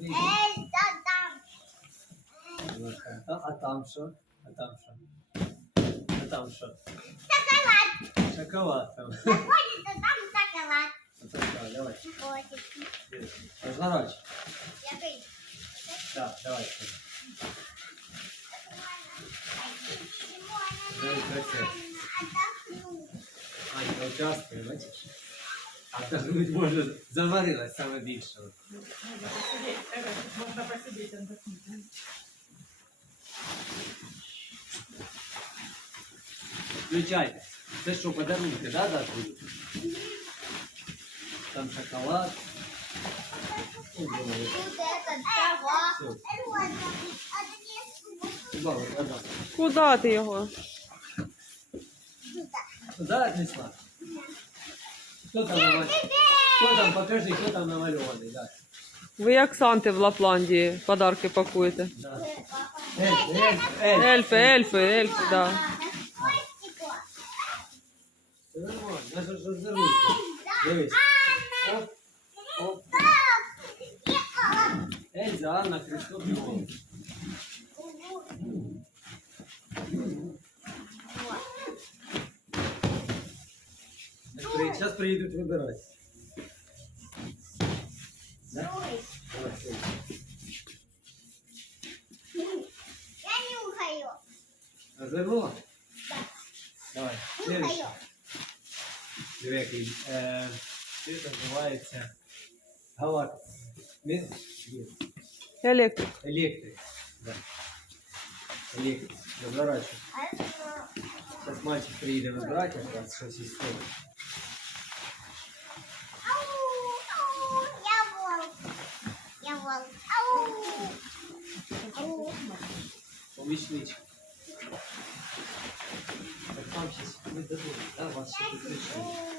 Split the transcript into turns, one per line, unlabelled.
Прийде.
Ельза там.
А, а там що? А там що? А там що?
Шоколад.
Шоколад там.
Заходит, а там шоколад.
Отак, давай.
Заходит.
Розворачуй.
Я выйду.
Так, давай. Дай красиво.
Отдохну.
Анька участвує, бачиш? А вдохнуть може заварилась саме більше.
Можна посидіти, віддохнути.
Включайте. Це що, подарунки, да, да, будуть? Там шоколад. Ой, думаю,
Тут это трава.
всё.
Роза. А такие
Баба, вода.
Куда ти його?
Куда отнесла? Кто там намалеван? Кто там, покажи, кто там намалеванный, да.
Ви як Санти в Лапландії подарки пакуєте.
да. Эльф, эльф, эльф.
Ельфи, ельфи, ельфи, да.
Костику.
Це нормально, нас же ж розірвуться. Дивись. Оп, оп. Ельза, Анна, Христос, Іван. Сейчас приедут выбирать. Да?
Ой,
Давай, Эль.
Я нюхаю.
Розвернула? Давай. Следующий.
Нюхаю.
Диви, який. Е, Це називається галактика. Він є.
Електрик.
Електрик. Да. Електрик. Розворачуй.
А это
Зараз мальчик приїде вибирати, якраз щось із того. Помощничек. Так там сейчас мы дадут. Да, вас сейчас включили.